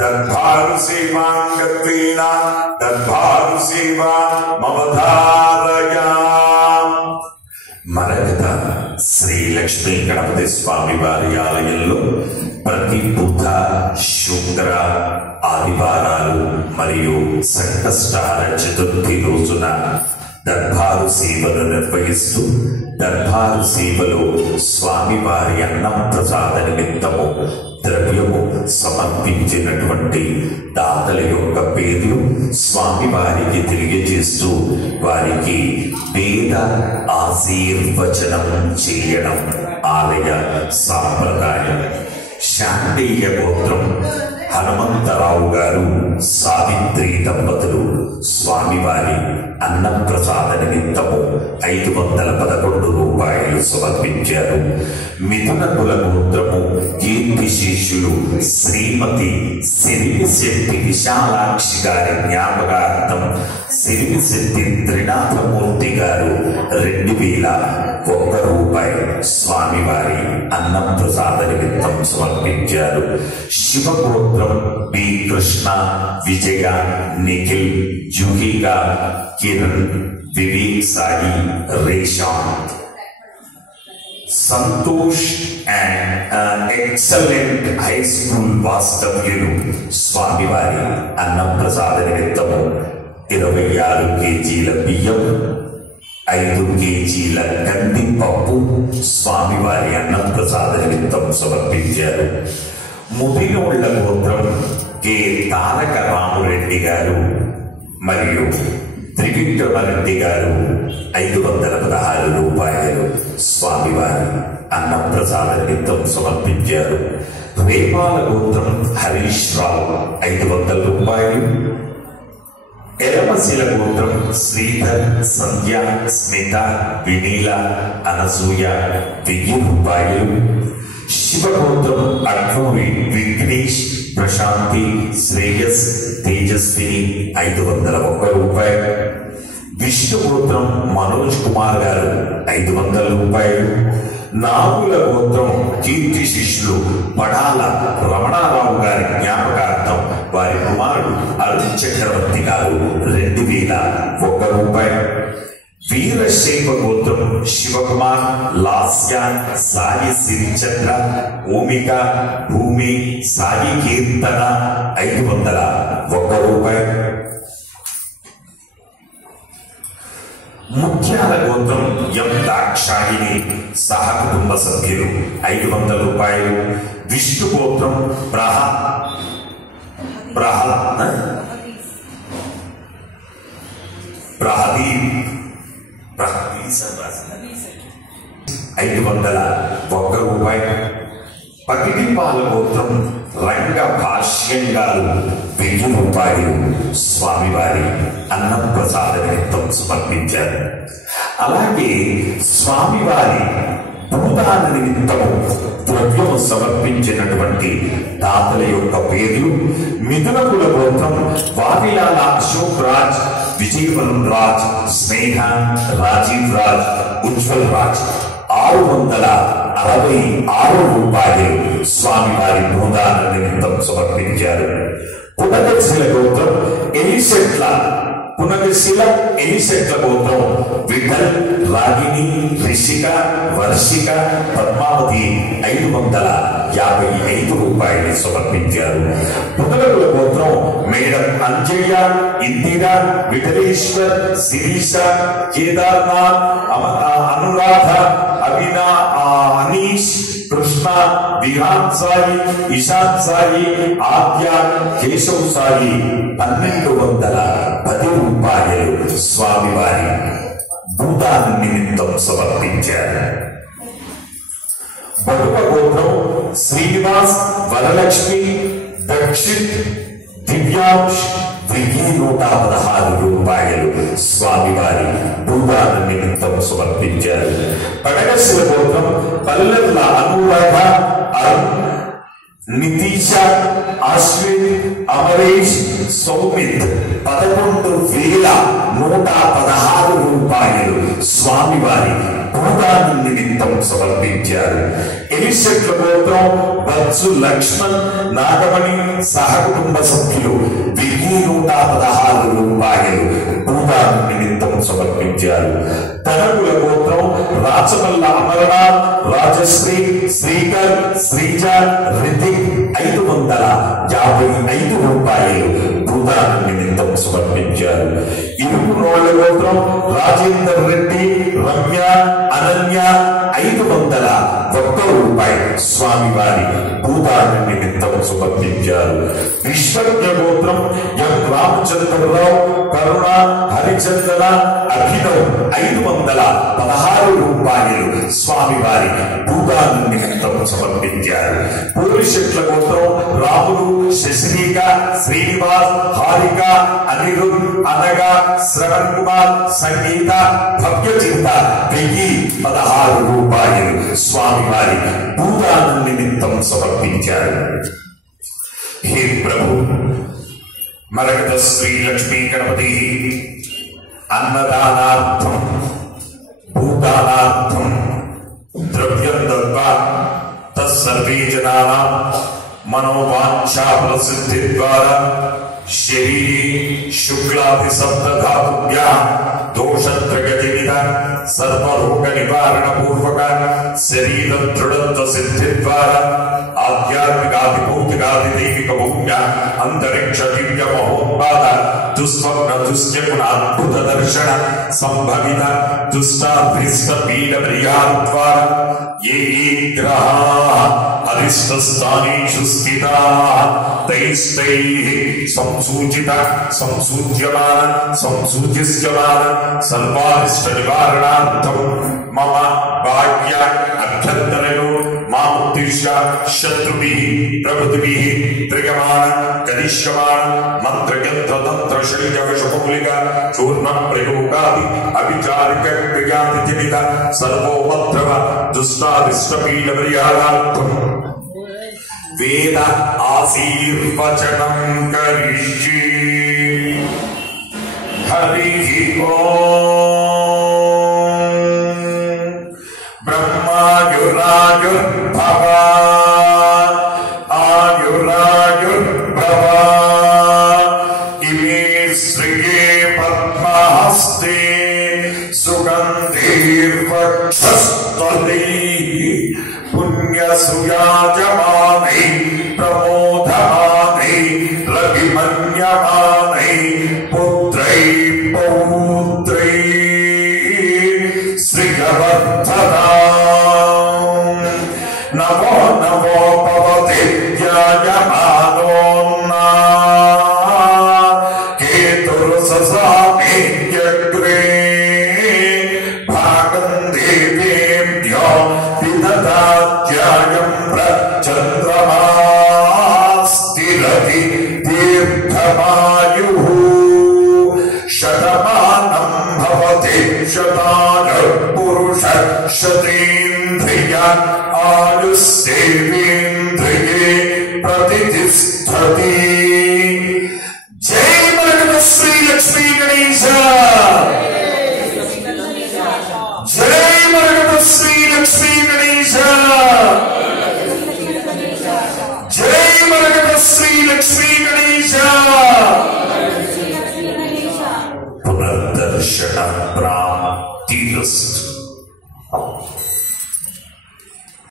దర్బారు సేవాంగత్వేన దర్బారు సేవా మమధారయా. మరగత శ్రీ లక్ష్మీ గణపతి స్వామి వారి ఆలయంలో ప్రతి బుధ, శుక్ర, ఆదివారాలు మరియు సంకష్టహర చతుర్థి రోజున దర్బారు సేవలు నిర్వహిస్తూ దర్బారు సేవలో స్వామివారి అన్నం ప్రసాద నిమిత్తము ద్రవ్యము సమర్పించినటువంటి దాతల యొక్క పేర్లు స్వామివారికి తెలియజేస్తూ వారికి వేద ఆశీర్వచనం చేయడం ఆలయ సాంప్రదాయం. శాంతేయ గోత్రం హనుమంతరావు గారు, సావిత్రి దంపతులు స్వామివారి అన్నప్రసాద నిమిత్తము 511 రూపాయలు సమర్పించారు. మిథున కుల గోత్రము కీర్తి శిష్యులు శ్రీమతి సిరివిశెట్టి విశాలాక్షి గారి జ్ఞాపకార్థం సిరివిశెట్టి త్రినాథమూర్తి గారు 2001 రూపాయలు స్వామివారి అన్నప్రసాద నిమిత్తం సమర్పించారు. శివగోత్రం బి కృష్ణ, విజయ, నిఖిల్, జుహిగా, Kiran, Vivek Sai, Reshanth, Santosh and excellent high school వాస్తవ్యులు స్వామివారి అన్నప్రసాద నిమిత్తము 26 కేజీల బియ్యం, 5 కేజీల కందిపప్పు స్వామివారి అన్నప్రసాద నిమిత్తం సమర్పించారు. ముదిలోళ్ల గోత్రం కె తారక రామురెడ్డి గారు మరియు త్రివిక్రమరెడ్డి గారు 516 రూపాయలు స్వామివారి అన్నప్రసాద నిమిత్తం సమర్పించారు. రేపాల గోత్రం హరీష్ రావు 500 రూపాయలు. ఎరమశిల గోత్రం శ్రీధర్, సంధ్య, స్మిత, వినీల, అనసూయ 1000 రూపాయలు. శివగోత్రం అడ్నూరి విఘ్నేష్, ప్రశాంతి, శ్రేయస్, తేజస్విని 501 రూపాయలు. విష్ణుగోత్రం మనోజ్ కుమార్ గారు 500 రూపాయలు. నాగుల గోత్రం కీర్తి శిష్యులు పడాల రమణారావు గారి జ్ఞాపకార్థం వారి కుమారుడు అరుణ్ చక్రవర్తి గారు 2001 రూపాయలు. వీరశైవ గోత్రం శివకుమార్, లాస్య, సాయి సిరిచంద్ర, ఓమిక, భూమి, సాయి కీర్తన 501 రూపాయలు. ముఖ్యాల గోత్రం ఎం దాక్షాయిని సహ కుటుంబ సభ్యులు 500 రూపాయలు. విష్ణు గోత్రం ప్రహదీప్ 501 రూపాయలు. పగిడిపాల గోత్రం రంగ భాష్యం గారు 1000 రూపాయలు స్వామివారి అన్నప్రసాద నిమిత్తం సమర్పించారు. అలాగే స్వామివారి భూదాన నిమిత్తము ద్రవ్యము సమర్పించినటువంటి దాతల యొక్క పేర్లు: మిథున కుల గోత్రం వావిలాల అశోక్ రాజ్, విజయవరం రాజ్, స్నేహ, రాజీవ్ రాజ్, ఉజ్వల్ రాజ్ 666 రూపాయలు స్వామివారి భూదాన నిమిత్తం సమర్పించారు. పునగశిల గోత్రం ఎలిశెట్ల గోత్రం విఠల్, రాగిణి, రిషిక, వర్షిక, పద్మావతి 555 రూపాయలు సమర్పించారు. పునగల గోత్రం మేడం అంజయ్య, ఇందిరా, విఠలేశ్వర్, శిరీష, కేదార్నాథ్, అనురాధ, అభినా, అనీష్, కృష్ణ, విహాన్ సాయి, ఇషాన్ సాయి, ఆద్య, కేశవ్ సాయి 1210 రూపాయలు స్వామివారి భూదాన నిమిత్తం సమర్పించారు. బడువ గోత్రం శ్రీనివాస్, వరలక్ష్మి, దక్షిత్, దివ్యాంశ్ 1116 రూపాయలు స్వామివారి భూదాన నిమిత్తం సమర్పించారు. పడగశిల గోత్రం పల్లెల అనురాధ, నితీష, అశ్విన్, అమరేష్, సౌమిత్ 11,116 రూపాయలు స్వామివారి భూదానం నిమిత్తం సమర్పించారు. ఎలిషెట్ల గోత్రం బత్సు లక్ష్మణ్ నాగమణి సహకుటుంబ సభ్యులు 1116 రూపాయలు భూదానం నిమిత్తం సమర్పించారు. తనకుల గోత్రం రాచమల్ల అమరనాథ్, రాజశ్రీ, శ్రీకర్, శ్రీజ, రితిక్ 555 రూపాయలు భూదానం నిమిత్తం సమర్పించారు. ఇరుకునోళ్ల గోత్రం రాజేందర్ రెడ్డి, రమ్య, అనన్య 501 రూపాయలు స్వామివారి భూదానం నిమిత్తం సమర్పించారు. విశ్వజ్ఞ గోత్రం ఎం రామచంద్రరావు, కరుణ, హరిచంద్ర, అభినవ్ 516 రూపాయలు స్వామివారి భూదానం నిమిత్తం సమర్పించారు. పోలిశెట్ల గోత్రం రాములు, శశిరేఖ, శ్రీనివాస్, హారిక, అనిరుద్, అనగ, శ్రవణ్ కుమార్, సంగీత, భవ్యచింత 1016 రూపాయలు స్వామివారి భూదానం నిమిత్తం సమర్పించారు. హే ప్రభు, మరగత శ్రీ లక్ష్మీ గణపతి అన్నదానార్థం భూదానార్థం ద్రవ్యం దత్వా తత్సర్వే జనానాం మనోవాంఛా ప్రసిద్ధి ద్వారా శరీరే శుక్లాది సప్తధాతుభ్యాం దోషత్రగతివిద సర్వరోగ నివారణ పూర్వక శరీర దృఢత్వ సిద్ధి ద్వారా ఆధ్యాత్మికాది భౌతికాది దైవిక భూమ్య అంతరిక్ష దివ్య మహోత్పాద దుస్వప్న దుశ్యగుణ అద్భుత దర్శన సంభవిత దుష్టాభ్రిష్ట పీడ ప్రియాద్వారా ఏ గ్రహా అరిష్టస్థానేషు స్థితా తైస్తైః సంసూచిత సంసూచ్యమాన సంసూచ్యమాన సర్వారిష్ట నివారణార్థం మమ బాహ్య అభ్యంతరలో మాముద్దిశ్య శత్రుభిః ప్రభృతిభిః త్రిగమాన కరిష్యమాన మంత్రయంత్ర తంత్ర శల్య విషమూలిక చూర్ణ ప్రయోగాది అవిచారిక క్రియాది జనిత సర్వోపద్రవ దుష్టారిష్ట పీడ ప్రియార్థం వేద ఆశీర్వచనం కరిష్యే. హరి ఓం. బ్రహ్మాయురాయుర్భవ ఆయురాయుర్భవ ఇమే శ్రియే పద్మహస్తే సుగంధీర్వక్షస్థలే పుణ్యసుయాజమానై ప్రమోదమానై రవిమన్యమానై పుత్రై పౌత్రై శ్రీవర్ధనా నమో నమో భవతే ధ్యాయమానోన్నా కేతుర్ససామేత్యగ్రే భాగం దేవేభ్యో విదదాత్యాయం చంద్రమాస్తిరతి దీర్ఘమాయుః శతమానం భవతి శతాయ పురుష శతేంద్రియ ఆయుస్సేవే